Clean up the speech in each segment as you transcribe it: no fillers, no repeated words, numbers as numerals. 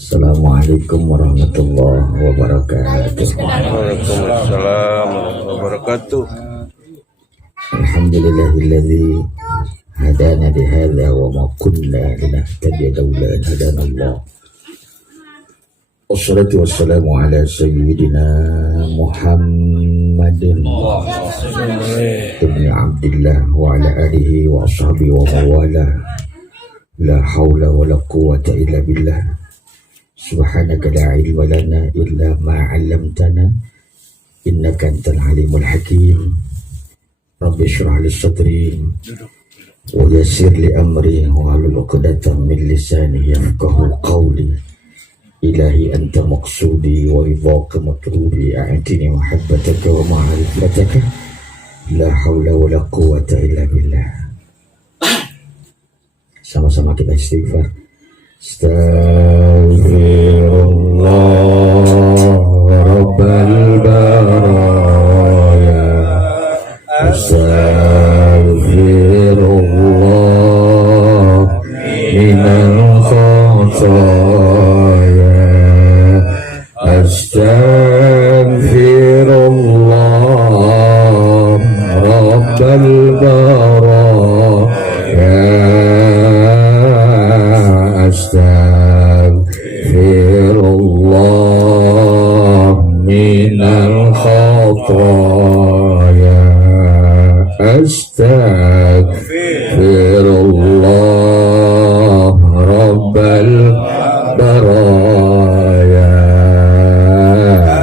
Assalamualaikum warahmatullahi wabarakatuh. Waalaikumsalam warahmatullahi wabarakatuh. Alhamdulillahilladzi hadana lihadza wa ma kunna linahtadiya laula an hadana Allah. Wassalatu wassalamu ala sayyidina Muhammadin ibn Abdillah wa ala alihi wa ashabihi wa mawala. La hawla wa la quwwata illa billah. Subhanaka la ilma lana illa ma 'allamtana innaka antal alimul hakim. Rabbi shrah li sadri wa yassir li amri wa hlul 'uqdatam min lisani yafqahu qawli. Ilahi anta maqsudi wa ridhaka matlubi, a'tini mahabbataka wa ma'rifataka, la hawla wa la quwwata illa billah. Sama-sama kita istighfar. Astaghfirullah rabbal baraya, astaghfirullah minal khataya, astaghfirullah rabbal baraya, astaghfirullah minal khataya, astaghfirullah rabbal baraya,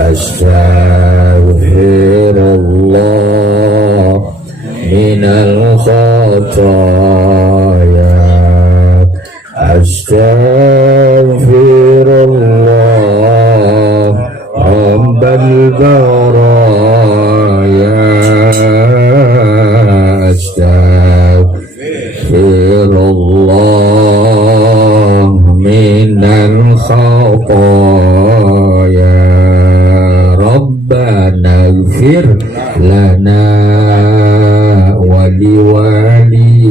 astaghfirullah minal khataya, astaghfirullah rabbal baraya, astaghfirullah minal khataya, rabbana ighfir lana wali walidina,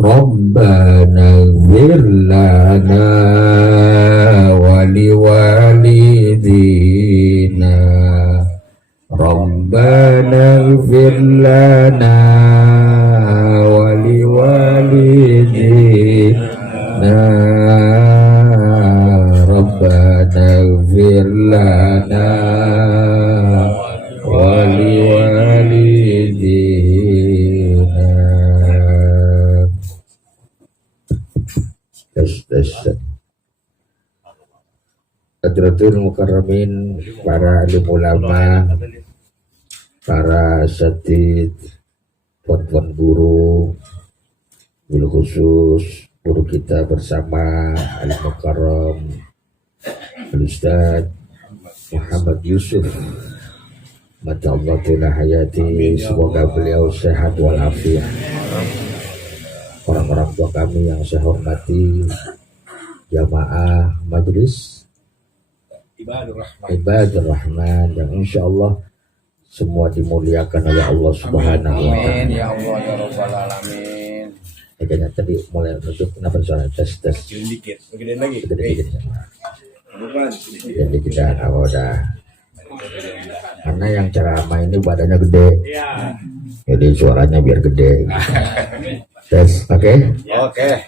rabbana ighfir lana wali walidina, rabbana ighfir lana wali walidina, rabbana ighfir lana wali walidina. Hadratul Mukarramin, para alim ulama, para asatid, tuan-tuan guru, bil khusus guru kita bersama Al-Mukarram Al-Ustaz Muhammad Yusuf, mata Allah tula hayati, semoga beliau sehat walafiat. Orang-orang tua kami yang saya hormati, jamaah majelis Ibadur Rahman, dan insya Allah semua dimuliakan oleh Allah Subhanahu wa Ta'ala. Ya Allah ya Rabbal Alamin. Kayaknya tadi mulai nutup, kenapa soalnya tes Dikit, gedein lagi. Jadi kita udah, karena yang ceramah ini badannya gede, jadi suaranya biar gede. Tes, oke? Oke.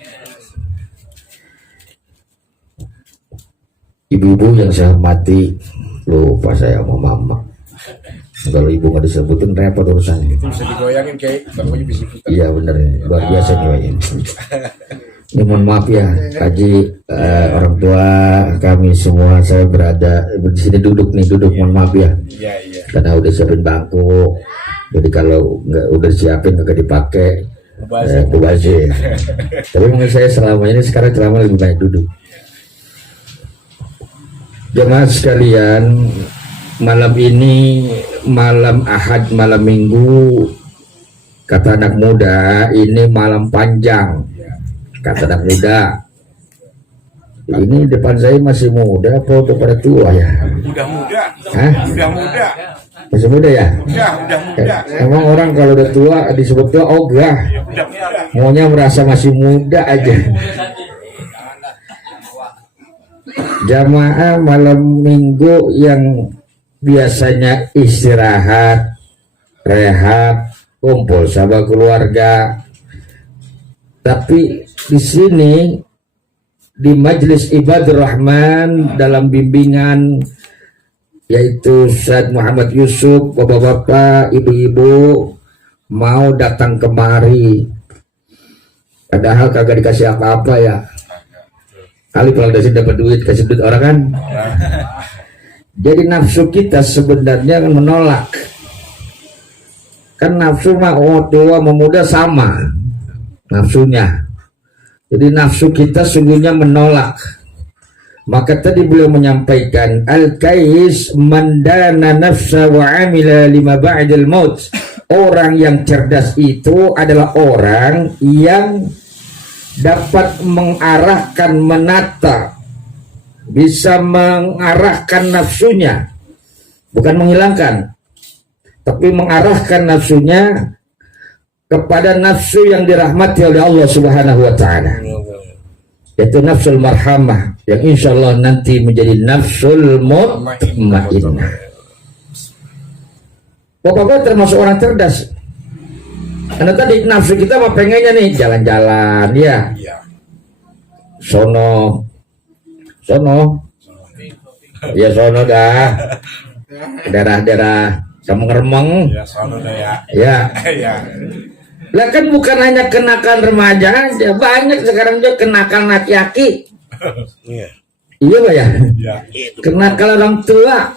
Ibu-ibu yang saya hormati, lupa saya sama mama. Kalau ibu nggak disebutin repot urusannya. Itu bisa digoyangin kayak bangkunya bisa putar. Iya bener, luar biasa nih ini. Ini mohon maaf ya, Haji, orang tua kami semua, saya berada di sini duduk, mohon maaf ya. Iya. Karena udah siapin bangku, jadi kalau nggak udah siapin nggak dipakai, mubazir. Tapi menurut saya selama ini sekarang lebih banyak duduk. Jemaah sekalian, malam ini malam Ahad, malam Minggu, kata anak muda, ini malam panjang. Kata anak muda, ini depan saya masih muda apa udah pada tua ya? Udah muda. Hah? Udah muda. Masih muda ya? Ya, udah muda. Emang orang kalau udah tua disebut tua ogah. Udah muda. Maunya merasa masih muda aja. jamaah malam minggu yang biasanya istirahat, rehat, kumpul sama keluarga. Tapi di sini di Majelis Ibadur Rahman dalam bimbingan yaitu Ustaz Muhammad Yusuf, bapak-bapak, ibu-ibu mau datang kemari. Padahal kagak dikasih apa-apa ya. Kali kalau dari dapat duit, kasih duit orang kan. Jadi nafsu kita sebenarnya menolak. Kan nafsu mah tua muda sama nafsunya. Jadi nafsu kita sungguhnya menolak. Maka tadi beliau menyampaikan al-kais mandana nafsa wa amila lima ba'dal maut. Orang yang cerdas itu adalah orang yang dapat mengarahkan, menata, bisa mengarahkan nafsunya, bukan menghilangkan, tapi mengarahkan nafsunya kepada nafsu yang dirahmati oleh Allah Subhanahu wa Ta'ala, yaitu nafsul marhamah, yang insya Allah nanti menjadi nafsul mutmainnah. Bapak-bapak termasuk orang cerdas. Karena tadi nafsu kita mah pengennya nih jalan-jalan, ya. Sono, ya sono dah, daerah-daerah Kampung Ya, sono dah ya. Ya. Lah kan bukan hanya kenakan remaja aja, banyak sekarang juga kenakan laki-laki. Iya Pak ya? Kenakan orang tua.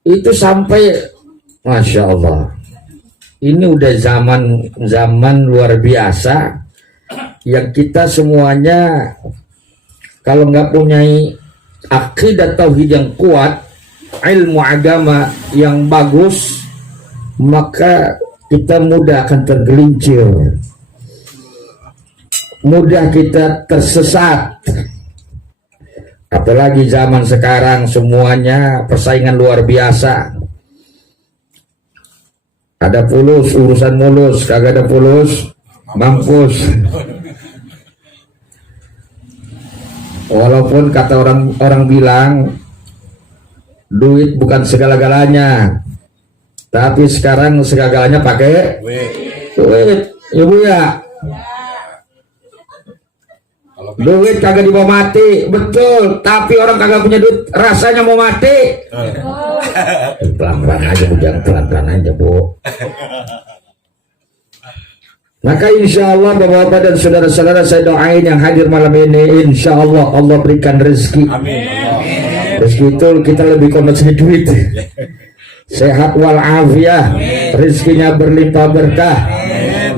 Itu sampai Masya Allah. Ini udah zaman luar biasa yang kita semuanya kalau nggak punya akidah tauhid yang kuat, ilmu agama yang bagus, maka kita mudah akan tergelincir, mudah kita tersesat. Apalagi zaman sekarang semuanya persaingan luar biasa. Ada fulus, urusan mulus, kagak ada fulus, mampus. Walaupun kata orang bilang duit bukan segala-galanya, tapi sekarang segala-galanya pakai duit, ibu ya. Duit kagak dibawa mati, betul. Tapi orang kagak punya duit, rasanya mau mati. Pelan-pelan aja bu, jangan pelan-pelan aja bu. Maka insya Allah bapak-bapak dan saudara-saudara saya doain yang hadir malam ini, insya Allah Allah berikan rezeki. Amin. Rezeki itu kita lebih koneksi duit, sehat walafiat, rezekinya berlimpah berkah,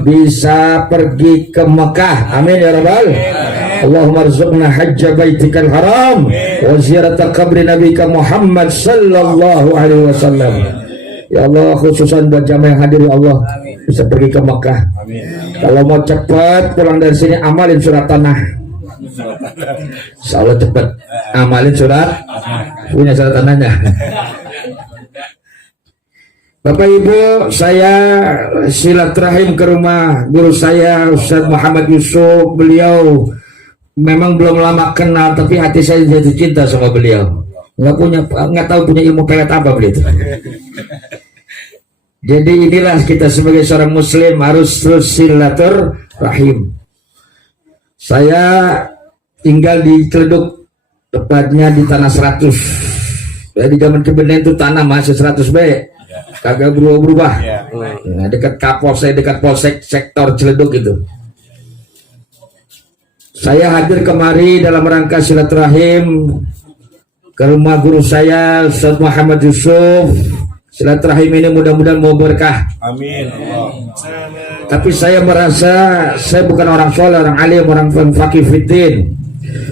bisa pergi ke Mekah. Amin ya Rabbal. Allahumma arzuqna hajja baitikal haram wa ziyarata qabri nabika Muhammad sallallahu alaihi wasallam. Ya Allah, khususan buat jamaah yang hadir ya Allah, bisa pergi ke Mekah. Kalau mau cepat pulang dari sini, amalin surat tanah. Insya Allah cepat amalin surat, punya surat tanahnya. Bapak Ibu, saya silaturahim ke rumah guru saya Ustaz Muhammad Yusuf. Beliau memang belum lama kenal, tapi hati saya jatuh cinta sama beliau. Nggak tahu punya ilmu pelet apa beliau itu. Jadi inilah kita sebagai seorang muslim harus terus silaturahim. Saya tinggal di Ciledug, tepatnya di tanah 100. Di zaman kebenaran itu tanah masih 100B, kagak berubah-berubah. Nah, dekat Kapolsek, dekat Polsek sektor Ciledug itu. Saya hadir kemari dalam rangka silaturahim ke rumah guru saya Ustaz Muhammad Yusuf. Silaturahim ini mudah-mudahan mau berkah. Amin. Tapi saya merasa saya bukan orang soleh, orang alim, orang fakih fitin.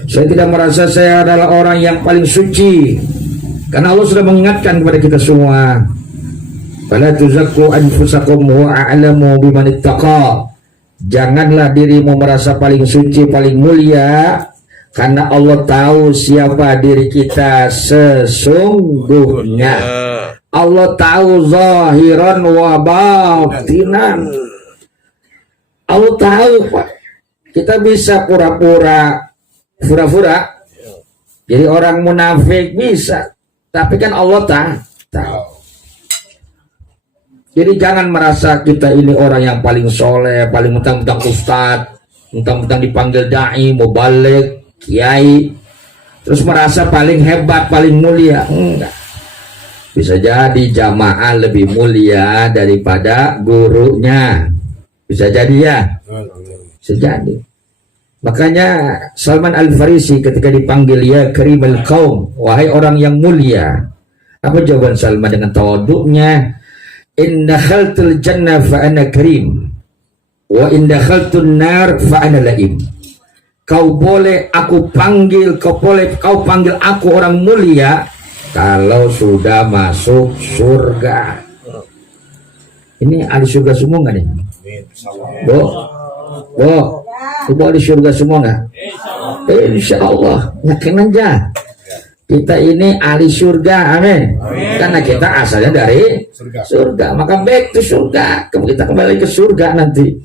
Saya tidak merasa saya adalah orang yang paling suci, karena Allah sudah mengingatkan kepada kita semua, fala tuzakku anfusakum wa a'lamu biman ittaqa. Janganlah dirimu merasa paling suci, paling mulia, karena Allah tahu siapa diri kita sesungguhnya. Allah tahu zahiran wa batinan. Allah tahu Pak. Kita bisa pura-pura pura-pura. Jadi orang munafik bisa, tapi kan Allah tahu. Jadi jangan merasa kita ini orang yang paling soleh, paling mentang-mentang ustadz, mentang-mentang dipanggil dai, mubalik, kiai, terus merasa paling hebat, paling mulia. Enggak. Bisa jadi jamaah lebih mulia daripada gurunya. Bisa jadi ya. Bisa jadi. Makanya Salman Al-Farisi ketika dipanggil ya karimul qaum, wahai orang yang mulia. Apa jawaban Salman dengan tawaduknya? In dakhaltul jannah fa ana karim wa in dakhaltun nar fa ana laim. Kau boleh aku panggil, kau panggil aku orang mulia kalau sudah masuk surga. Ini ahli surga semua nggak nih? Ibu ahli surga semua nggak? Insya Allah, yakin aja. Kita ini ahli surga, amin. Karena kita asalnya dari surga. Maka back to surga. Kita kembali ke surga nanti.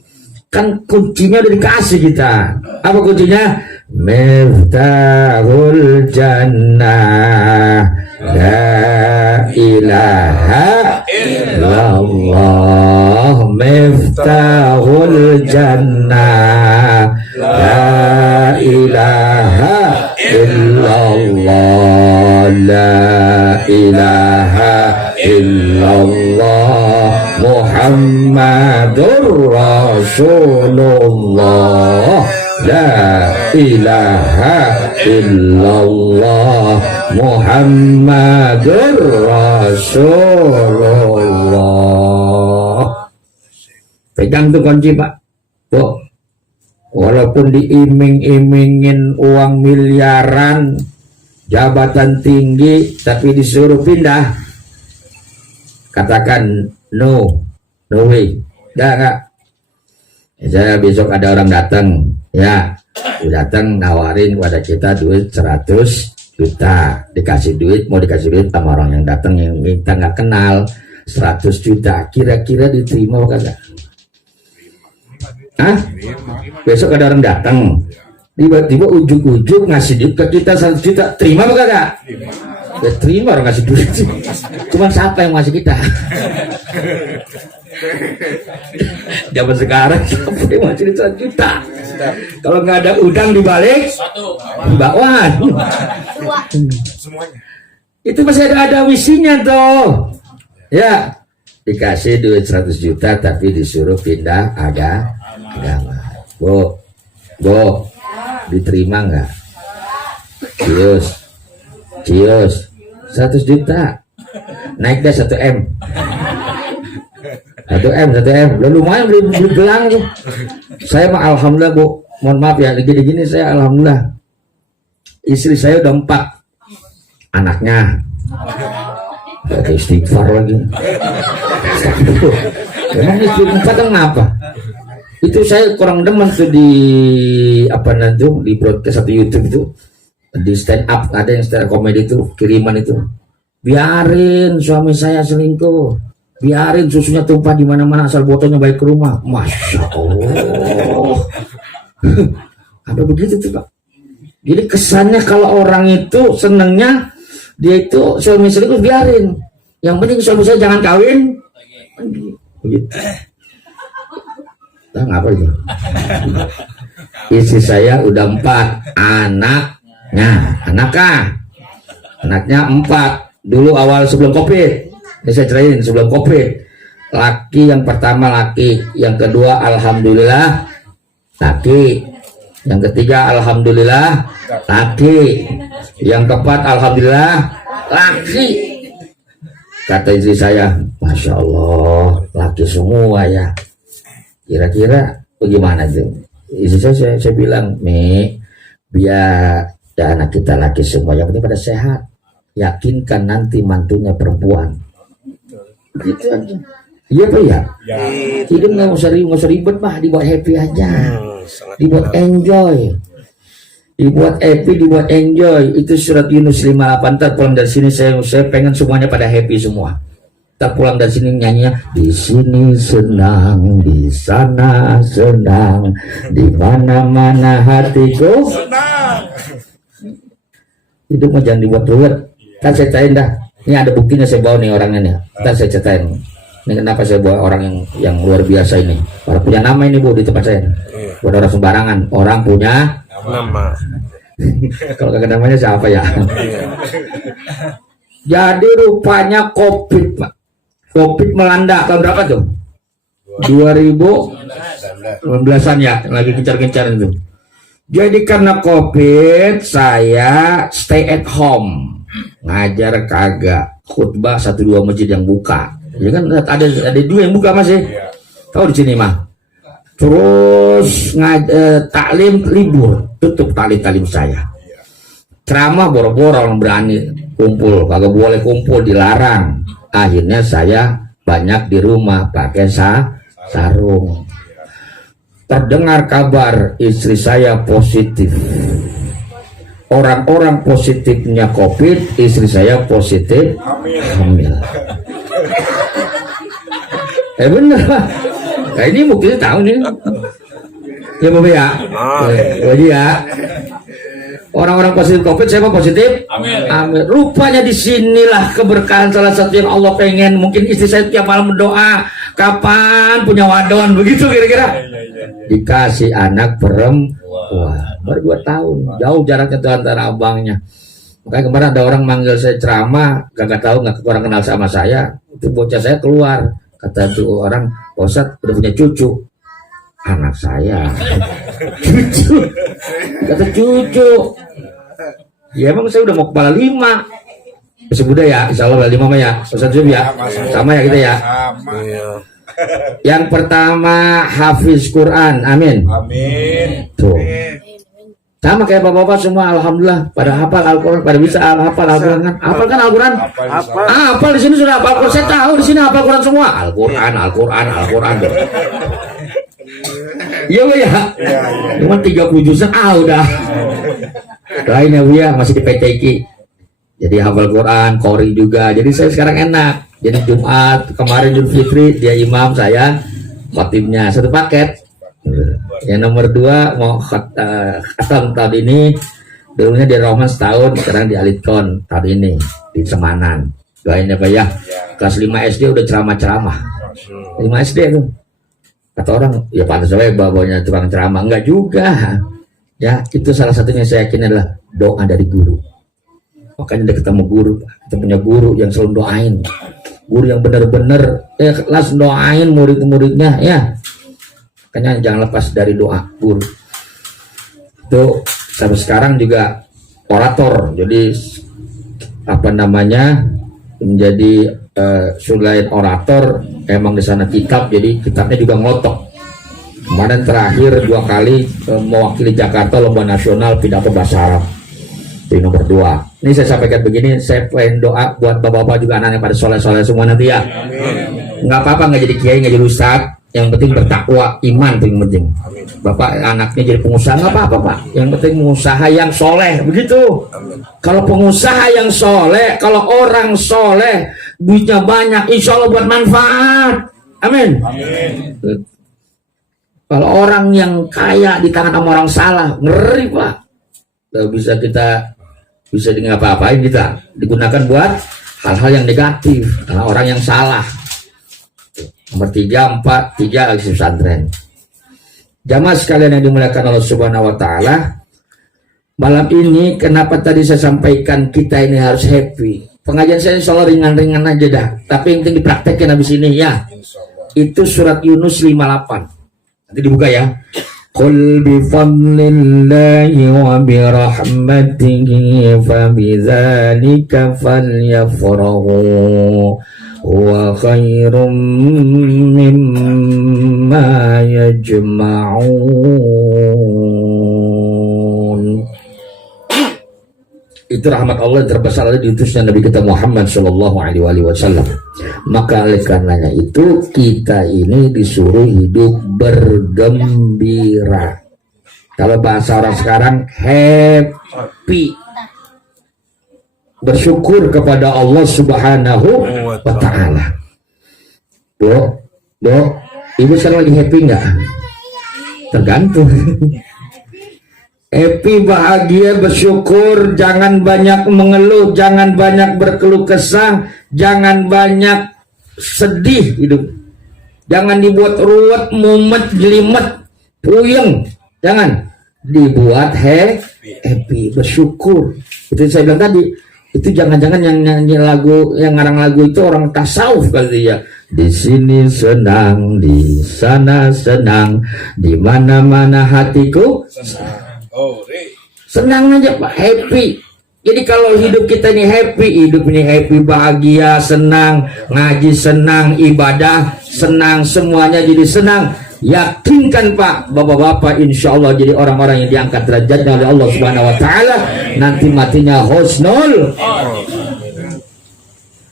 Kan kuncinya udah dikasih kita. Apa kuncinya? Miftahul jannah la ilaha illallah. Miftahul jannah la ilaha illallah. La ilaha illallah Muhammadur Rasulullah. La ilaha illallah Muhammadur Rasulullah. Pegang tuh kunci Pak. Bu, walaupun diiming-imingin uang miliaran, jabatan tinggi, tapi disuruh pindah, katakan no way. Enggak. Saya besok ada orang datang, ya, datang nawarin kepada kita duit 100 juta, dikasih duit, mau dikasih duit sama orang yang datang yang kita nggak kenal, 100 juta, kira-kira diterima apa kagak? Hah? Besok ada orang datang, tiba-tiba ujuk-ujuk ngasih duit ke kita 100 juta, terima apa kagak? Ya terima, orang ngasih duit. Cuman siapa yang ngasih kita? Zaman sekarang siapa yang ngasih duit 100 juta? Kalau nggak ada udang di balik bakwan. Itu masih ada wisinya tuh. Ya, dikasih duit 100 juta tapi disuruh pindah agama. Bu, diterima nggak? Cius 100 juta, naik dah 1 M, lo lumayan beli gelang tuh. Saya mah alhamdulillah Bu, mohon maaf ya, gini saya alhamdulillah, istri saya udah 4 anaknya, ada istighfar lagi. Emang istri 4 kan ngapa? Itu saya kurang demen tuh di apa nanti di broadcast atau YouTube itu, di stand up ada yang stand up komedi itu kiriman itu, biarin suami saya selingkuh, biarin susunya tumpah di mana-mana asal botolnya balik ke rumah. Masya Allah. Ada begitu tuh Pak. Jadi kesannya kalau orang itu senengnya dia itu suami selingkuh, biarin, yang penting suami saya jangan kawin begitu. Ngapa itu? Istri saya udah 4 anaknya 4 dulu awal sebelum COVID. Ini saya ceritain sebelum COVID. Laki yang pertama laki, yang kedua alhamdulillah laki, yang ketiga alhamdulillah laki, yang keempat alhamdulillah laki. Kata istri saya, Masya Allah, laki semua ya. Kira-kira bagaimana tuh? Istri saya bilang, biar ya anak kita laki semua, yang penting pada sehat. Yakinkan nanti mantunya perempuan. Gitu aja. Iya Pak ya? Hidup nggak usah ribet Pak, dibuat happy aja. Dibuat enjoy. Dibuat happy, dibuat enjoy. Itu surat Yunus 58. Pulang dari sini saya pengen semuanya pada happy semua. Tak pulang dari sini nyanyinya di sini senang, di sana senang, di mana-mana hatiku Senang. itu mah jangan dibuat-buat. Kan saya ceritain dah. Ini ada buktinya saya bawa nih orangnya nih. Ntar saya ceritain. Ini kenapa saya bawa orang yang luar biasa ini. Orang punya nama ini Bu di tempat saya. Bukan orang sembarangan. Orang punya Nama. kalau kagak namanya siapa ya? Jadi rupanya COVID Pak. COVID melanda tahun berapa tuh? 2019an ya, lagi gencar-gencar itu. Jadi karena COVID saya stay at home, ngajar kagak, khutbah 1-2 masjid yang buka. Ya kan ada 2 yang buka masih. Tahu di sini mah. Terus taklim libur, tutup taklim saya. Ceramah boro-boro orang berani kumpul, kagak boleh kumpul, dilarang. Akhirnya saya banyak di rumah pakai sarung. Terdengar kabar istri saya positif. Orang-orang positifnya COVID, istri saya positif hamil. Bener Pak. Nah ini mungkin tahu nih. Ya Bapak ya. Ya. Orang-orang positif COVID, siapa positif? Amin. Rupanya disinilah keberkahan salah satu yang Allah pengen. Mungkin istri saya tiap malam berdoa, kapan punya wadon, begitu kira-kira. Dikasih anak perempuan, baru 2 tahun, jauh jaraknya tuh antara abangnya. Makanya kemarin ada orang manggil saya ceramah, gak tahu, gak kurang kenal sama saya. Itu bocah saya keluar, kata itu orang, Ustadz udah punya cucu. Anak saya cucu, kata cucu. Ya emang saya udah mau kepala 5. Masih muda ya, insya Allah kepala 5 mah ya. Ustaz Zub ya, sama ya kita ya. Yang pertama hafiz Quran, amin. Amin. Tuh. Sama kayak bapak-bapak semua, alhamdulillah pada hafal Al-Quran, pada bisa hafal Al-Quran kan? Hafal kan Al-Quran? Hafal di sini sudah hafal Quran. Saya tahu di sini hafal Quran semua. Al-Quran. Iya ya. Cuma 30 juz udah. Lain ya Bu ya, masih di PTQ. Jadi hafal Quran, Qori juga. Jadi saya sekarang enak. Jadi Jumat kemarin Idul Fitri dia imam, saya khatibnya 1 paket. Yang nomor 2 mau khatam tahun ini. Dulunya di Roman setahun, sekarang di Alitkon tahun ini di Semanan. Doain ya Pak ya. Kelas 5 SD udah ceramah-ceramah. 5 SD tuh. Kata orang, ya pantas saya bawanya tukang ceramah. Enggak juga. Ya, itu salah satunya saya yakin adalah doa dari guru. Makanya dia ketemu guru, kita punya guru yang selalu doain. Guru yang benar-benar ikhlas doain murid-muridnya ya. Makanya jangan lepas dari doa guru. Itu sampai sekarang juga orator. Jadi apa namanya? Menjadi selain orator emang di sana kitab, jadi kitabnya juga ngotok. Kemarin terakhir 2 kali mewakili Jakarta lomba nasional pidato bahasa Arab di nomor 2. Ini saya sampaikan begini, saya pengen doa buat bapak-bapak juga anaknya pada soleh-soleh semua nanti ya. Nggak apa-apa nggak jadi kiai, nggak jadi ustadz, yang penting bertakwa, iman paling penting. Bapak anaknya jadi pengusaha nggak apa-apa Pak, yang penting pengusaha yang soleh begitu. Kalau pengusaha yang soleh, kalau orang soleh duitnya banyak, insya Allah buat manfaat. Amin. Kalau orang yang kaya di tangan sama orang salah, ngeri Pak. Bisa di ngapa-apain kita, digunakan buat hal-hal yang negatif karena orang yang salah. Nomor 3, 4, 3 lagi pesantren. Jamaah sekalian yang dimuliakan Allah Subhanahu wa taala, malam ini kenapa tadi saya sampaikan kita ini harus happy. Pengajian saya insyaallah ringan-ringan aja dah, tapi yang penting dipraktekkan habis ini ya. Itu surat Yunus 58. Nanti dibuka ya. Qul bi fadlillahi wa bi rahmatihi fa bidzalika falyafrahu wa khairum mimma yajma'un. Itu rahmat Allah yang terbesar dari diutusnya Nabi kita Muhammad Shallallahu Alaihi Wasallam. Maka oleh karenanya itu kita ini disuruh hidup bergembira. Kalau bahasa orang sekarang happy, bersyukur kepada Allah Subhanahu wa Ta'ala. Bu, ibu sekarang lagi happy nggak? Tergantung. Happy, bahagia, bersyukur, jangan banyak mengeluh, jangan banyak berkeluh kesah, jangan banyak sedih hidup. Jangan dibuat ruwet, mumet, jelimet, puyeng. Jangan dibuat happy, bersyukur. Itu saya bilang tadi. Itu jangan-jangan yang nyanyi lagu, yang ngarang lagu itu orang tasawuf kali ya. Di sini senang, di sana senang, di mana-mana hatiku senang aja Pak, happy. Jadi kalau hidup kita ini happy, bahagia, senang, ngaji senang, ibadah senang, semuanya jadi senang. Yakinkan Pak, bapak-bapak, insya Allah jadi orang-orang yang diangkat derajatnya oleh Allah Subhanahu Wa Taala. Nanti matinya husnul.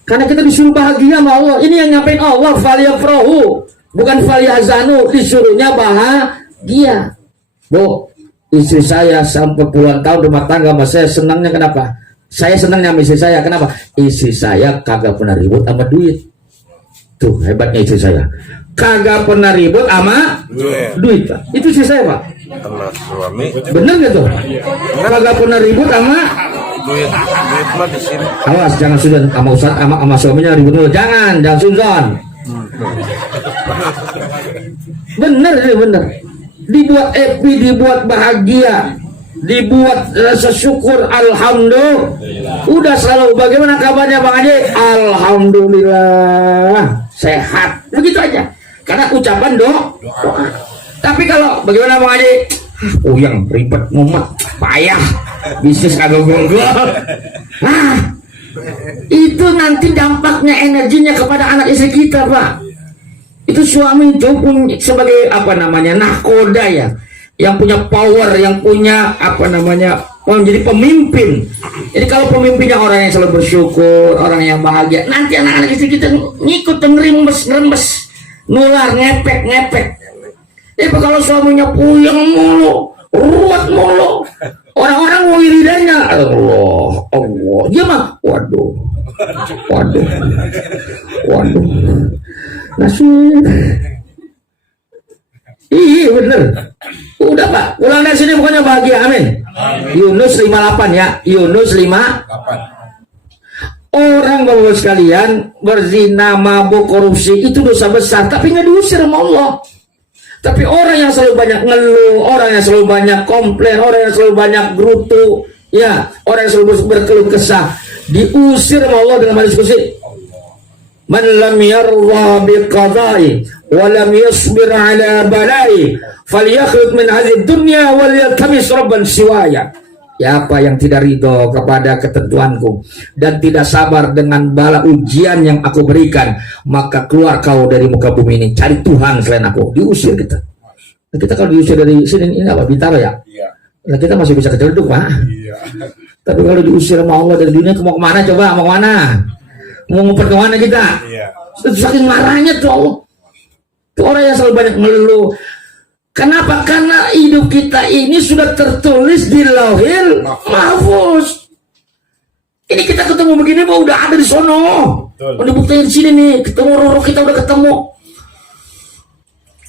Karena kita disuruh bahagia sama Allah. Ini yang nyampein Allah, faliyafrahu, bukan faliyahzanu. Disuruhnya bahagia. Bu, istri saya sampai puluhan tahun rumah tangga sama saya, senangnya kenapa? Saya senangnya sama istri saya, kenapa? Istri saya kagak pernah ribut sama duit. Tuh hebatnya istri saya, kagak pernah ribut sama duit Pak. Itu istri saya Pak. Sama suami. Bener gak tuh? Kagak pernah ribut sama Duit mah di sini. awas jangan sudah sama ustaz sama suaminya ribut dulu. Jangan suzon. Bener. Dibuat happy, dibuat bahagia, dibuat rasa syukur, alhamdulillah. Udah selalu bagaimana kabarnya Bang Haji? Alhamdulillah sehat. Begitu aja. Karena ucapan doa. Tapi kalau bagaimana Bang Haji? Yang ribet, mumet, payah, bisnis kagak gonggol. Nah, itu nanti dampaknya, energinya kepada anak istri kita Pak. Itu suami itu pun sebagai nahkoda ya, yang punya power, yang punya menjadi pemimpin. Jadi kalau pemimpinnya orang yang selalu bersyukur, orang yang bahagia, nanti anak-anak istri kita ngikut ngerembes, nular, ngepek. Kalau suaminya puyeng mulu, ruwet mulu, orang-orang mau wiridannya, Allah, dia mah, waduh, nasib. Iya bener. Udah Pak, pulang dari sini pokoknya bahagia, amin. Yunus 58 ya, Yunus 5. Orang bapak sekalian berzina, mabuk, korupsi itu dosa besar, tapi nggak diusir sama Allah. Tapi orang yang selalu banyak ngeluh, orang yang selalu banyak komplain, orang yang selalu banyak gerutu, ya, orang yang selalu berkeluh kesah, diusir sama Allah dalam hadis qudsi. Man lam yarda biqada'i wa lam yasbir ala bala'i falyakhud min hadhihi dunya wal yaltamis rabban siwaya. Siapa yang tidak ridho kepada ketentuanku dan tidak sabar dengan bala ujian yang aku berikan, maka keluar kau dari muka bumi ini, cari Tuhan selain aku. Diusir kita. Nah, kita kalau diusir dari sini ini apa? Bintaro ya? Iya. Nah, kita masih bisa kecerduk Pak. Iya. Tapi kalau diusir sama Allah dari dunia, mau kemana coba? Mau kemana? Mau ngumpet kemana kita? Iya. Saking marahnya tuh Allah. Tuh orang yang selalu banyak mengeluh. Kenapa? Karena hidup kita ini sudah tertulis di Lauhil Mahfuz. Ini kita ketemu begini, Pak, udah ada di sono. Udah buktiin sini nih, ketemu Roro, kita udah ketemu.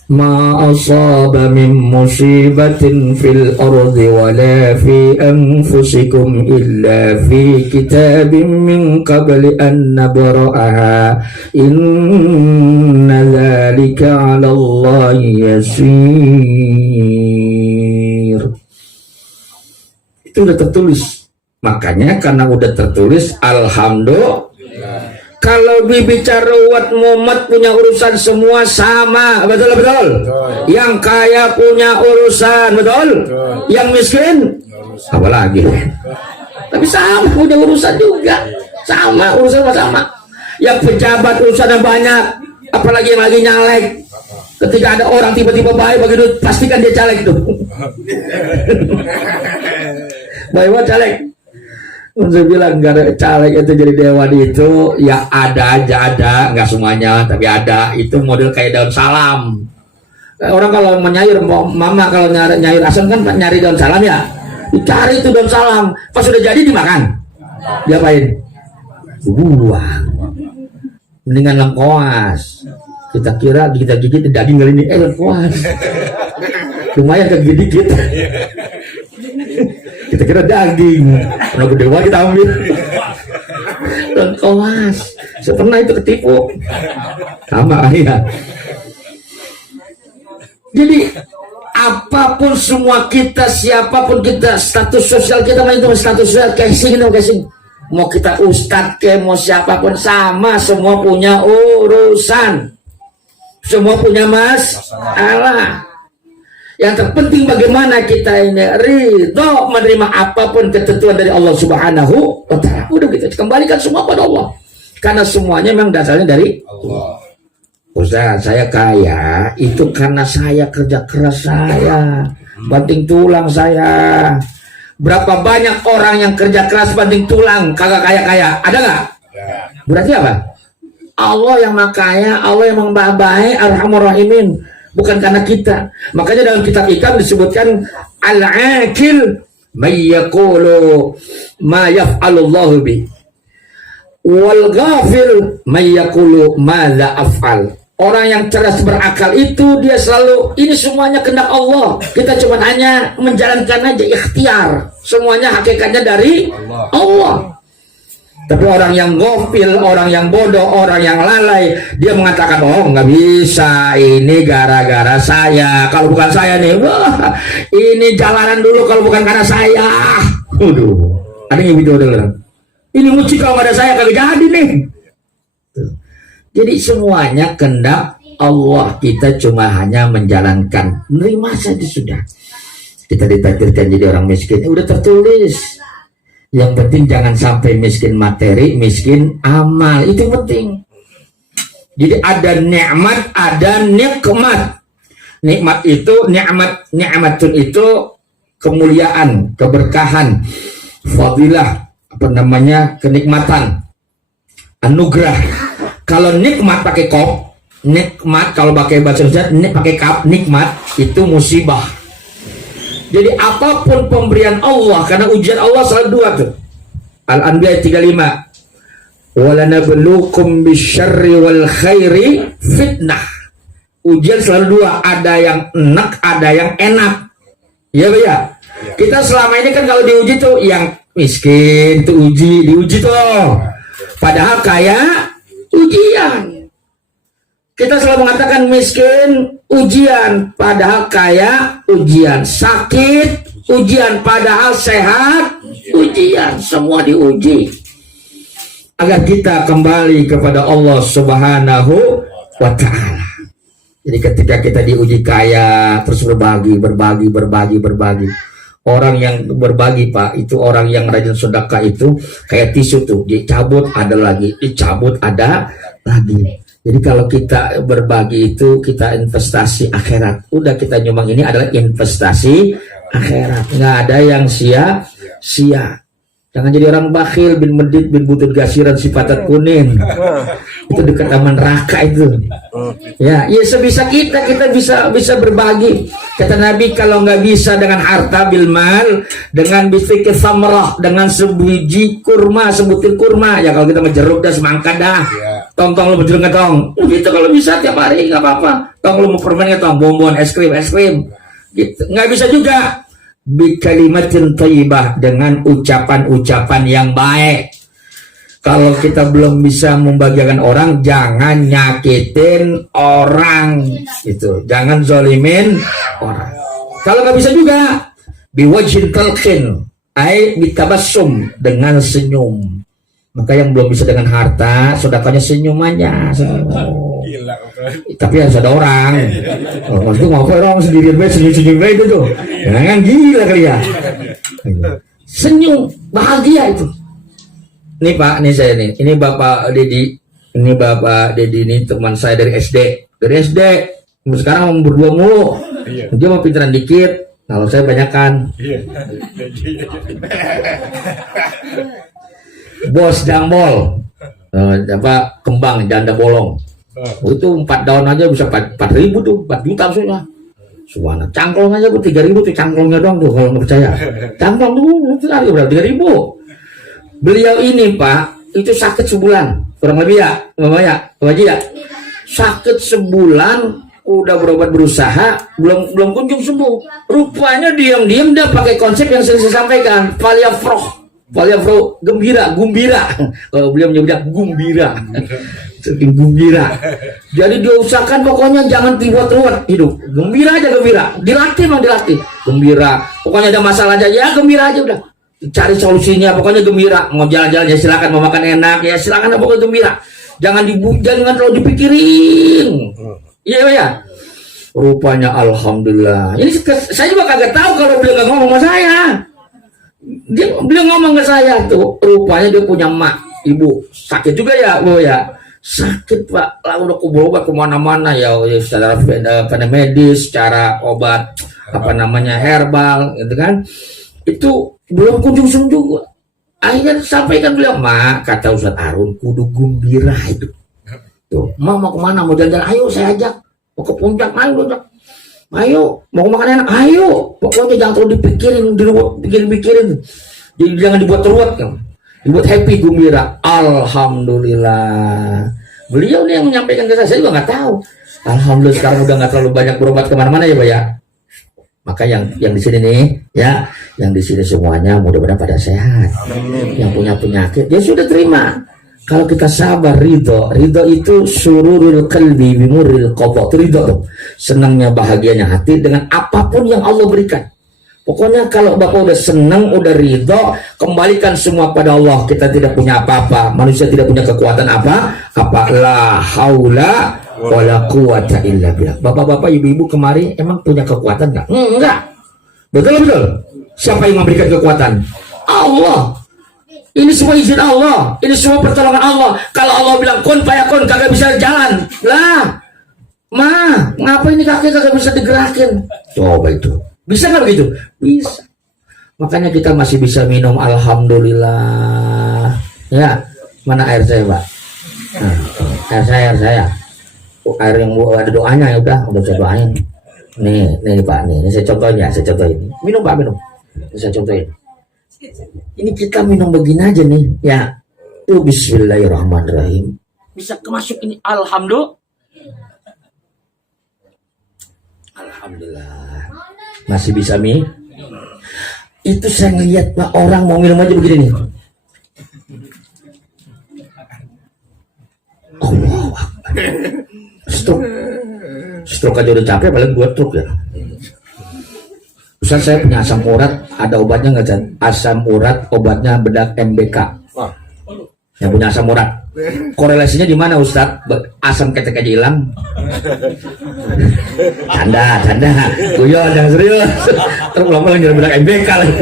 Ma asaba min musibatin fil ardi wala fi anfusikum illa fi kitabim min qabli an nabra'aha inna dzalika 'ala Allahi yasir. Itu udah tertulis. Makanya karena udah tertulis, alhamdulillah. Kalau dibicara ruwet mumet punya urusan semua sama, betul. Yang kaya punya urusan, betul. Yang miskin, apalagi. Tapi sama punya urusan juga, sama urusan sama. Yang pejabat urusannya banyak, apalagi yang lagi nyalek. Ketika ada orang tiba-tiba baik bagi duit, pastikan dia caleg tuh. Baik banget caleg. Saya bilang gara caleg itu jadi dewan itu ya ada aja, nggak semuanya tapi ada. Itu model kayak daun salam. Orang kalau menyair, mama kalau nyair asam kan nyari daun salam ya, dicari itu daun salam. Pas sudah jadi dimakan, diapain? Buang. Mendingan lengkoas. Kita kira kita gigit daging kali ini, lengkoas. Lumayan kegigit dikit. Kita kira daging, kalau gede banget kita ambil. Lengkoas. Saya pernah itu ketipu. Sama ya. Jadi apapun semua kita, siapapun kita, status sosial kita, itu status sosial casing. Mau kita ustadz ke, mau siapapun sama, semua punya urusan, semua punya masalah. Yang terpenting bagaimana kita ini ridho menerima apapun ketentuan dari Allah Subhanahu wa Ta'ala. Udah kita kembalikan semua pada Allah, karena semuanya memang dasarnya dari Allah. Ustaz, saya kaya itu karena saya kerja keras saya, banting tulang saya. Berapa banyak orang yang kerja keras banting tulang kagak kaya-kaya? Ada nggak? Berarti apa? Allah yang maha kaya, Allah yang maha baik, Arhamur Rahimin. Bukan karena kita. Makanya dalam kitab Hikam disebutkan al-aqil may yaqulu ma yaf'alullahu bi, wal ghafil may yaqulu ma la af'al. Orang yang cerdas berakal itu dia selalu ini semuanya kehendak Allah. Kita cuma hanya menjalankan aja ikhtiar. Semuanya hakikatnya dari Allah. Tapi orang yang gofil, orang yang bodoh, orang yang lalai, dia mengatakan, oh nggak bisa, ini gara-gara saya. Kalau bukan saya nih, wah, ini jalanan dulu kalau bukan karena saya. Waduh, ada yang video dengar. Ini muci kalau nggak ada saya kagak jadi nih. Jadi semuanya kehendak Allah, kita cuma hanya menjalankan, menerima saja sudah. Kita ditakdirkan jadi orang miskin, udah tertulis. Yang penting jangan sampai miskin materi, miskin amal, itu penting. Jadi ada nikmat, ada nikmat. Nikmat itu nikmatun itu kemuliaan, keberkahan, fadilah, kenikmatan, anugerah. Kalau nikmat pakai kop, nikmat kalau pakai bahasa Indonesia pakai kap, nikmat itu musibah. Jadi apapun pemberian Allah, karena ujian Allah selalu dua tuh. Al-Anbiya 35. Walanabluukum bisyarri wal khairi fitnah. Ujian selalu dua, ada yang enak, ada yang enak. Iya ya. Kita selama ini kan kalau diuji tuh yang miskin tuh diuji tuh. Padahal kaya ujian. Kita selalu mengatakan miskin ujian, padahal kaya ujian. Sakit ujian, padahal sehat ujian. Semua diuji agar kita kembali kepada Allah Subhanahu wa Ta'ala. Jadi ketika kita diuji kaya, terus berbagi. Orang yang berbagi, Pak, itu orang yang rajin sedekah itu kayak tisu tuh, dicabut ada lagi, dicabut ada lagi. Jadi kalau kita berbagi itu kita investasi akhirat. Udah kita nyumbang ini adalah investasi akhirat. Nggak ada yang sia-sia. Jangan jadi orang bakhil, bin medit, bin butut gasiran, sifatat kuning. Itu dekat taman neraka itu. Ya sebisa kita bisa berbagi. Kata Nabi, kalau nggak bisa dengan harta bil mal, dengan bifikir samrah, dengan sebiji kurma, sebutir kurma. Ya kalau kita menjeruk dah semangka dah. Tong lu berjeruk ngetong. Gitu kalau bisa tiap hari nggak apa-apa. Tong lu mau permen ngetong, bonbon, es krim. Gitu. Nggak bisa juga. Bi kalimatin thayyibah, dengan ucapan-ucapan yang baik. Kalau kita belum bisa membagikan orang, jangan nyakitin orang, gitu. Jangan zolimin orang. Kalau nggak bisa juga, biwajhin talqin, bitabassum, dengan senyum. Maka yang belum bisa dengan harta, sedekahnya senyum aja. Tapi harus ada orang. Maksudnya ngapa orang sendirian baik, senyum-senyum baik itu tuh. Jangan gila kali ya. Senyum, bahagia itu. Nih Pak, nih saya nih. Ini Bapak Dedi. Ini Bapak Dedi ini teman saya dari SD. Dari SD. Sekarang berdua mulu. Dia mau pinteran dikit. Kalau saya banyakan. Bos jambol, kembang janda bolong. Itu 4 daun aja bisa 4.000 tuh, 4 juta maksudnya. Suwana cangklong aja tuh 3.000 tuh, cangklongnya doang tuh kalau nggak percaya. Cangklong tuh berapa 3.000. Beliau ini Pak itu sakit sebulan kurang lebih ya, Bapak ya, Pak Haji ya. sakit sebulan, udah berobat berusaha, belum kunjung sembuh. Rupanya diam-diam dia pakai konsep yang sering saya sampaikan, Valiafro gumbira. Kalau beliau menyebutnya gumbira. Saking gumbira. Jadi dia usahakan pokoknya jangan dibuat-ruwet hidup. Gembira aja gembira. Dilatih. Gembira. Pokoknya ada masalah aja ya gembira aja udah. Cari solusinya pokoknya gembira. Mau jalan-jalan ya silakan, mau makan enak ya silakan, pokoknya gembira. Jangan terlalu dipikirin. Iya ya. Rupanya alhamdulillah. Ini saya juga kagak tahu kalau beliau nggak ngomong sama saya. Beliau ngomong ke saya tuh. Rupanya dia punya emak, ibu sakit juga ya, Bu ya. Sakit Pak, lah udah berobat kemana-mana ya, secara medis, secara obat herbal, gitu kan. Itu belum kunjung sembuh. Akhirnya sampaikan beliau, Mak, kata Ustaz Arun, kudu gembira itu. Tuh, mau kemana? Mau jalan-jalan? Ayo saya ajak. Mau ke puncak? Ayo. Mau makan enak? Ayo. Pokoknya jangan terlalu dipikirin. Jadi jangan dibuat ruwet kan. Dibuat happy, gembira. Alhamdulillah. Beliau nih yang menyampaikan ke saya juga nggak tahu. Alhamdulillah sekarang udah nggak terlalu banyak berobat kemana-mana ya Pak ya. Maka yang di sini nih ya, yang di sini semuanya mudah-mudahan pada sehat. Amin. Yang punya penyakit dia sudah terima. Kalau kita sabar, ridho itu sururul qalbi bimuril qadha. Ridho, senangnya bahagianya hati dengan apapun yang Allah berikan. Pokoknya kalau Bapak udah senang, udah ridho, kembalikan semua pada Allah. Kita tidak punya apa-apa, manusia tidak punya kekuatan apa la haula wala quwata illa billah. Bapak-bapak, ibu-ibu kemari emang punya kekuatan nggak? Enggak. Betul. Siapa yang memberikan kekuatan? Allah. Ini semua izin Allah, ini semua pertolongan Allah. Kalau Allah bilang kun fayakun, kagak bisa jalan. Lah, ngapa ini kaki kagak bisa digerakin? Coba itu. Bisa nggak begitu? Bisa. Makanya kita masih bisa minum, alhamdulillah. Ya, mana air saya, Pak? Nah, air saya. Air yang ada doanya ya udah saya doain. Nih Pak, nih saya contohin. Minum Pak, minum. Ini saya contohin. Ini kita minum begini aja nih, ya. Tuh bismillahirrahmanirrahim. Bisa kemasuk ini, alhamdulillah. Masih bisa itu saya ngeliat Pak, orang mau minum aja begini nih. Allah stroke aja udah capek, paling 2 truk ya. Ustaz, saya punya asam urat, ada obatnya nggak, Chan? Asam urat obatnya bedak MBK. Yang punya asam urat, korelasinya di mana Ustaz? Asam ketek aja hilang. Canda, guyon yang serius. Terus lama nyuruh bedak MBK lagi.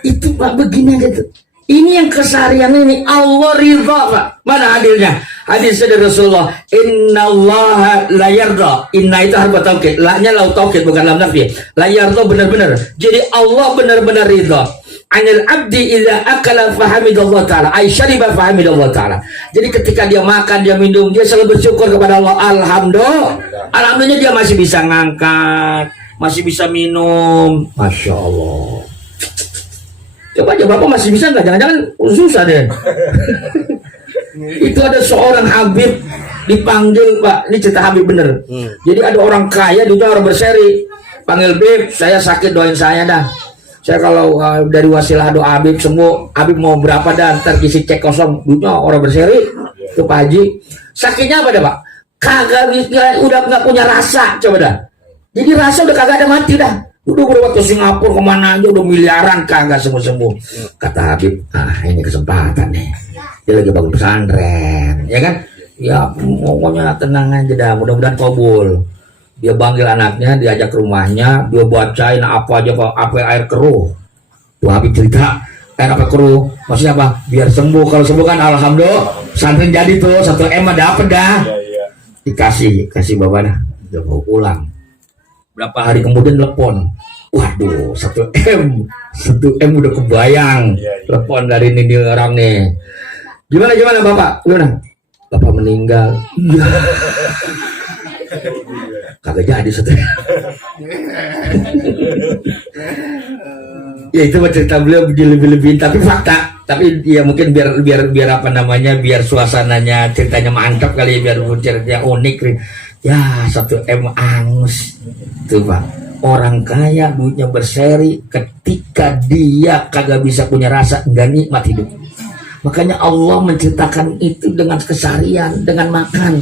Itu Pak, begini aja tuh. Ini yang keseharian ini Allah ridha Pak. Mana adilnya? Hadis dari Rasulullah, innallaha la yarda. Inna itu harfa taukid, la-nya lau taukid bukan lam nafi. La yarda benar-benar. Jadi Allah benar-benar ridha. Anil abdi idza akala fahamidallah taala, ay syariba fahamidallah taala. Jadi ketika dia makan, dia minum, dia selalu bersyukur kepada Allah. Alhamdulillah dia masih bisa ngangkat, masih bisa minum. Masya Allah. Coba aja Bapak masih bisa nggak? Jangan-jangan susah deh. Itu ada seorang Habib dipanggil Pak, ini cerita Habib bener. Jadi ada orang kaya, dia orang berseri, panggil Bib, saya sakit, doain saya dah. Saya kalau dari wasilah doa Habib semua, Habib mau berapa dah, ntar isi cek kosong, duitnya orang berseri. Itu Pak Haji, sakitnya apa dah Pak? Kagak, udah nggak punya rasa, coba dah. Jadi rasa udah kagak ada, mati dah. Udah berobat ke Singapura kemana aja udah miliaran kagak sembuh. Kata Habib, ini kesempatan nih. Dia lagi bangun pesantren, ya kan? Ya pokoknya tenang aja dah, mudah-mudahan kabul. Dia panggil anaknya, diajak ke rumahnya, dia bacain apa aja kok, apa air keruh. Tuh Habib cerita, air apa keruh? Maksudnya apa? Biar sembuh. Kalau sembuh kan alhamdulillah, pesantren jadi tuh 1 M dapet dah. Dikasih bapak dah, udah mau pulang. Berapa hari kemudian telepon, waduh 1 M udah kebayang. Telepon dari ini orang nih, gimana Bapak? Bapak meninggal. Iya. Kagak jadi 1 M. Ya itu mah cerita beliau dilebih-lebihin, tapi fakta. Tapi ya mungkin biar apa namanya, biar suasananya ceritanya mantap kali, biar ceritanya unik. Ya 1 M angus tuh Pak. Orang kaya duitnya berseri, ketika dia kagak bisa punya rasa, nggak nikmat hidup. Makanya Allah menciptakan itu dengan keseharian, dengan makan.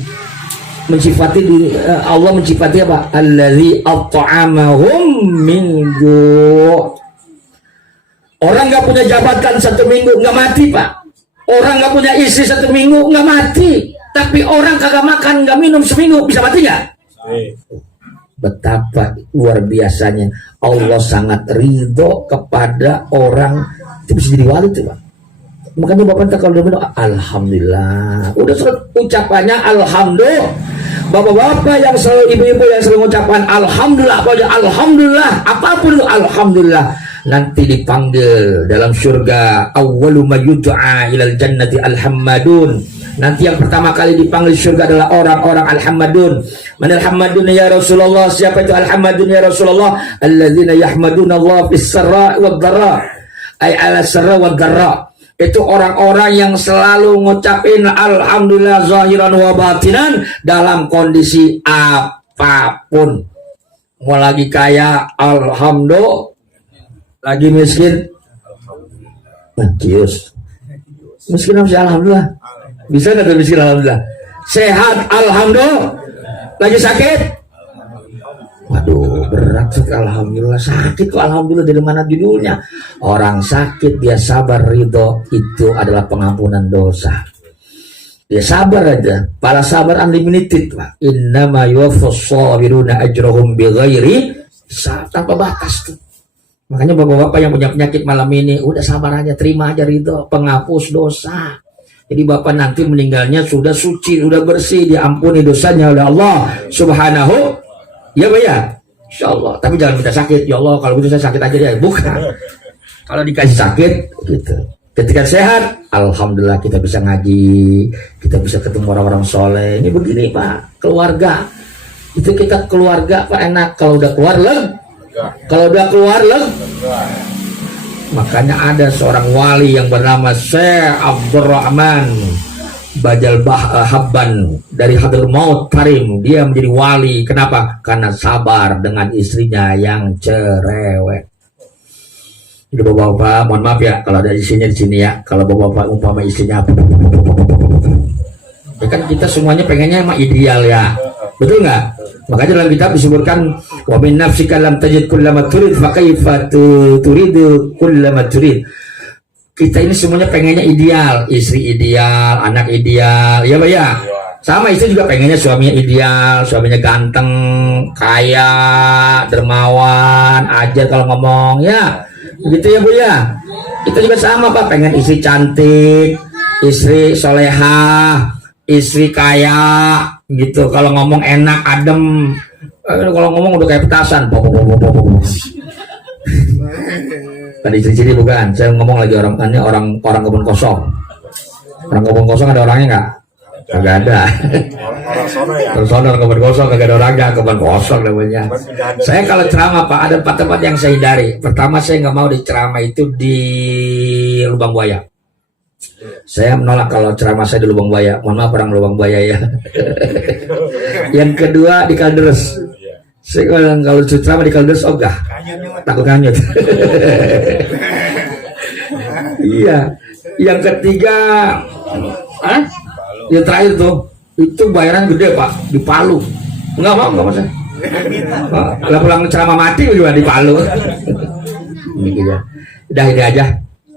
Allah mencipati apa? Allazi at'amahum min ju'. Orang nggak punya jabatan 1 minggu nggak mati Pak. Orang nggak punya istri 1 minggu nggak mati. Tapi orang kagak makan nggak minum seminggu bisa mati nggak? Betapa luar biasanya Allah sangat ridho kepada orang itu bisa jadi wali tuh Pak. Makanya Bapak kalau udah bilang alhamdulillah, udah ucapannya alhamdulillah. Bapak-bapak yang selalu, ibu-ibu yang selalu mengucapkan alhamdulillah, alhamdulillah, apapun itu alhamdulillah, nanti dipanggil dalam surga. Awwalu ma yud'a ilal jannati alhammadun. Nanti yang pertama kali dipanggil surga adalah orang-orang alhammadun. Man alhammadun ya Rasulullah? Siapa itu alhammadun ya Rasulullah? Alladzina yahmaduna Allah fis sarra wad dharra. Ay ala sarra wad dharra. Itu orang-orang yang selalu ngucapin alhamdulillah zahiran wa batinan dalam kondisi apapun. Mau lagi kaya alhamdulillah, lagi miskin kius. Miskin apa sih alhamdulillah? Bisa nggak tuh miskin alhamdulillah? Sehat alhamdulillah, lagi sakit waduh berat sih, alhamdulillah. Sakit kok alhamdulillah, dari mana judulnya? Orang sakit dia sabar, ridho itu adalah pengampunan dosa. Dia sabar aja, para sabar unlimited Pak. Innama yuwaffas sabiruna ajrahum bighairi tanpa batas tuh. Makanya bapak-bapak yang punya penyakit malam ini udah sabar aja, terima aja, ridho, penghapus dosa. Jadi bapak nanti meninggalnya sudah suci, sudah bersih, diampuni dosanya oleh Allah Subhanahu. Ya Pak ya, insya Allah. Tapi jangan minta sakit. Ya Allah, kalau gitu saya sakit aja ya. Bukan. Kalau dikasih sakit, gitu. Ketika sehat, alhamdulillah kita bisa ngaji, kita bisa ketemu orang-orang soleh. Ini begini Pak, keluarga. Itu kita keluarga Pak enak. Kalau udah keluar Kalau udah keluar Makanya ada seorang wali yang bernama Syekh Abdurrahman Bajal Habban dari Hadramaut Karim. Dia menjadi wali. Kenapa? Karena sabar dengan istrinya yang cerewet. Jadi bapak-bapak, mohon maaf ya kalau ada istrinya di sini ya. Kalau bapak-bapak umpama istrinya ya kan kita semuanya pengennya emang ideal ya. Betul nggak? Makanya dalam kitab disebutkan wa min nafsika lam tajid kullama turid fa kaifa turidu kullama turid. Kita ini semuanya pengennya ideal, istri ideal, anak ideal, ya Pak ya. Sama istri juga pengennya suaminya ideal, suaminya ganteng, kaya, dermawan, ajar kalau ngomong ya. Begitu ya Bu ya. Kita juga sama Pak, pengen istri cantik, istri solehah, istri kaya, gitu. Kalau ngomong enak, adem. Kalau ngomong udah kayak petasan. Tadi istri bukan, saya ngomong lagi orang kebun kosong. Orang kebun kosong ada orangnya nggak? Nggak ada. Orang sono orang kebun kosong nggak ada orangnya, kebun kosong namanya. Saya kalau ceramah Pak ada 4 tempat yang saya hindari. Pertama saya nggak mau diceramah itu di Lubang Buaya. Saya menolak kalau ceramah saya di Lubang Buaya. Mohon maaf orang Lubang Buaya ya. Yang kedua di Kalders. Saya kalau ceramah di Kalders ogah. Takut kanyut. Iya. Yang ketiga, yang terakhir tuh, itu bayaran gede Pak di Palu. Enggak mau saya. Kalau pulang ceramah mati juga di Palu. Ini ya. Udah ini aja.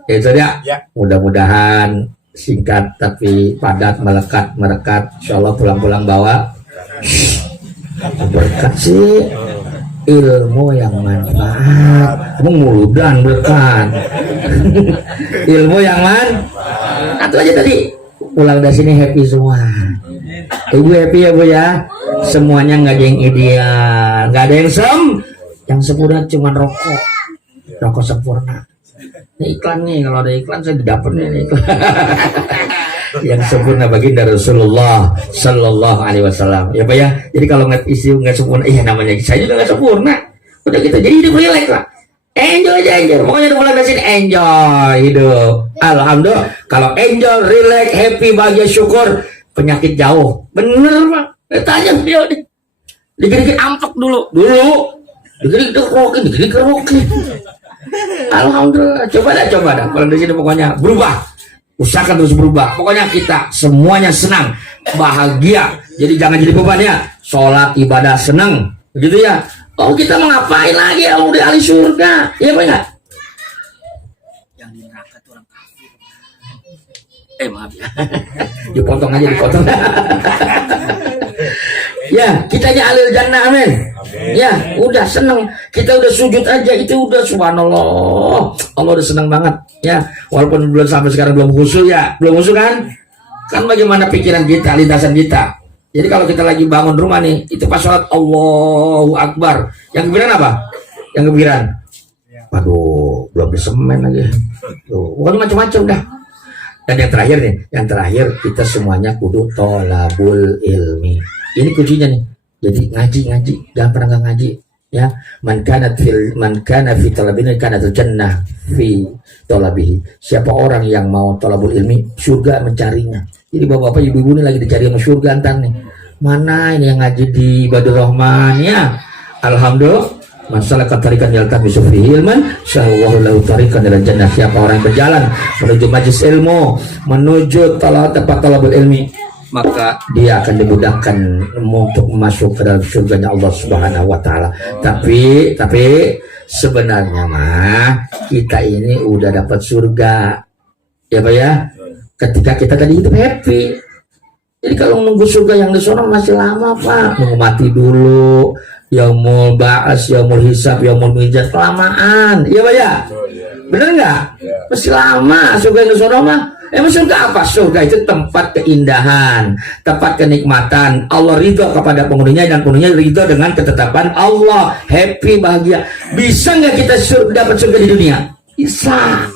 Itu dia. Mudah-mudahan singkat tapi padat, merekat. Insyaallah pulang-pulang bawa berkat sih. Ilmu yang manfaat, menguludan bukan. Ilmu yang manfaat. Itu aja tadi. Pulang dari sini happy semua. Ibu happy ya Bu ya. Semuanya nggak ada yang ideal, nggak ada yang sempurna, cuma rokok sempurna. Ini iklan nih, kalau ada iklan saya dapat nih iklan. Yang sempurna baginda Rasulullah Sallallahu Alaihi Wasallam ya Pak ya. Jadi kalau nggak isi nggak sempurna, namanya saya juga nggak sempurna. Udah gitu, jadi hidup relax lah. Enjoy aja, enjoy. Pokoknya mulai dari sini enjoy hidup. Alhamdulillah. Kalau enjoy, relax, happy, bahagia, syukur, penyakit jauh. Bener Pak. Tanya dia nih. Dikit-dikit ampek dulu. Dikit-dikit kerokin. Alhamdulillah. Coba dah. Kalau dari sini pokoknya berubah. Usahakan terus berubah. Pokoknya kita semuanya senang, bahagia. Jadi jangan jadi beban ya. Sholat, ibadah, senang. Begitu ya. Oh kita mau ngapain lagi? Oh di ahli surga. Iya Pak ya? Yang di neraka itu orang kafir. Maaf ya. Dipotong. Ya, kitanya alil jannah, amin. Ya, udah seneng. Kita udah sujud aja, itu udah subhanallah. Allah udah seneng banget. Ya, walaupun belum sampai sekarang belum khusyuk ya. Belum khusyuk kan? Kan bagaimana pikiran kita, lintasan kita. Jadi kalau kita lagi bangun rumah nih, itu pas sholat Allahu Akbar. Yang kepikiran apa? Yang kepikiran? Waduh, belum disemen lagi. Tuh, bukan macam-macam dah. Dan yang terakhir kita semuanya kudu tolabul ilmi. Ini kuncinya nih. Jadi ngaji, jangan pernah nggak ngaji. Ya, man kana fi talabihi kana jannah fi talabihi. Siapa orang yang mau tolabul ilmi, surga mencarinya. Jadi bapak-bapak ibu-ibu ini lagi dicari sama surga antar nih. Mana ini yang ngaji di Ibadur Rahman ya? Alhamdulillah. Masalah katarikan yaltamisu fihi ilman, syahwahu lahu tariqan ila jannah. Siapa orang yang berjalan menuju majlis ilmu, menuju tempat talabul ilmi, maka dia akan dimudahkan untuk masuk ke dalam surganya Allah Subhanahu wa taala. Tapi sebenarnya mah kita ini udah dapat surga. Ya Pak ya? Ketika kita tadi hidup happy. Jadi kalau nunggu surga yang di sana masih lama Pak. Nunggu mati dulu. Yaumul ba'as, yaumul hisab, yaumul mizan, kelamaan. Iya Pak ya? Bener nggak? Masih lama surga yang di sana mah. Surga apa? Surga itu tempat keindahan, tempat kenikmatan. Allah ridho kepada penghuninya dan penghuninya ridho dengan ketetapan Allah. Happy, bahagia. Bisa nggak kita dapat surga di dunia? Bisa.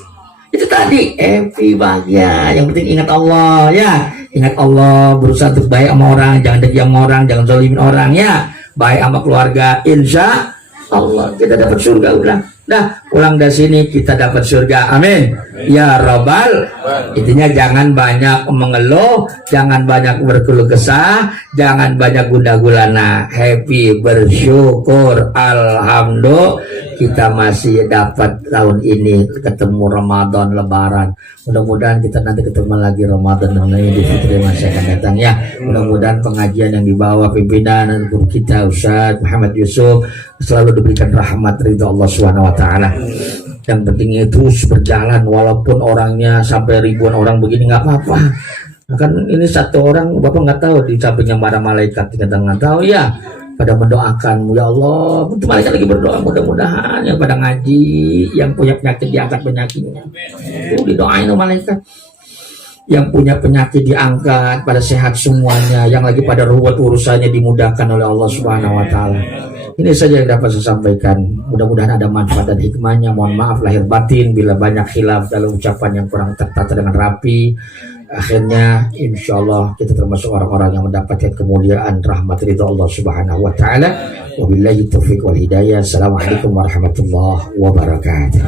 Itu tadi happy, bahagia. Yang penting ingat Allah ya. Ingat Allah, berusaha untuk baik sama orang, jangan dengki sama orang, jangan zalimin orang ya. Baik sama keluarga, insya Allah kita dapat surga udah. Nah, pulang dari sini kita dapat surga. Amin. Ya Rabbal. Intinya jangan banyak mengeluh, jangan banyak berkeluh kesah, jangan banyak gundah gulana. Happy, bersyukur, alhamdulillah kita masih dapat tahun ini ketemu Ramadan Lebaran. Mudah-mudahan kita nanti ketemu lagi Ramadan dan Idul Fitri masih akan datang ya. Mudah-mudahan pengajian yang dibawa pimpinan guru kita Ustaz Muhammad Yusuf selalu diberikan rahmat ridha Allah Subhanahu wa taala. Yang pentingnya terus berjalan walaupun orangnya sampai ribuan orang begini nggak apa-apa. Kan ini satu orang Bapak nggak tahu di sampingnya para malaikat kita nggak tahu ya. Pada mendoakan ya Allah, untuk malaikat lagi berdoa mudah-mudahan yang pada ngaji, yang punya penyakit diangkat penyakitnya. Itu didoain oleh malaikat. Yang punya penyakit diangkat, pada sehat semuanya, yang lagi pada ruwet urusannya dimudahkan oleh Allah Subhanahu wa taala. Ini saja yang dapat saya sampaikan. Mudah-mudahan ada manfaat dan hikmahnya. Mohon maaf lahir batin bila banyak khilaf dalam ucapan yang kurang tertata dengan rapi. Akhirnya insya Allah kita termasuk orang-orang yang mendapatkan kemuliaan rahmat ridha Allah Subhanahu wa taala. Wabillahi taufiq wal hidayah. Assalamualaikum warahmatullahi wabarakatuh.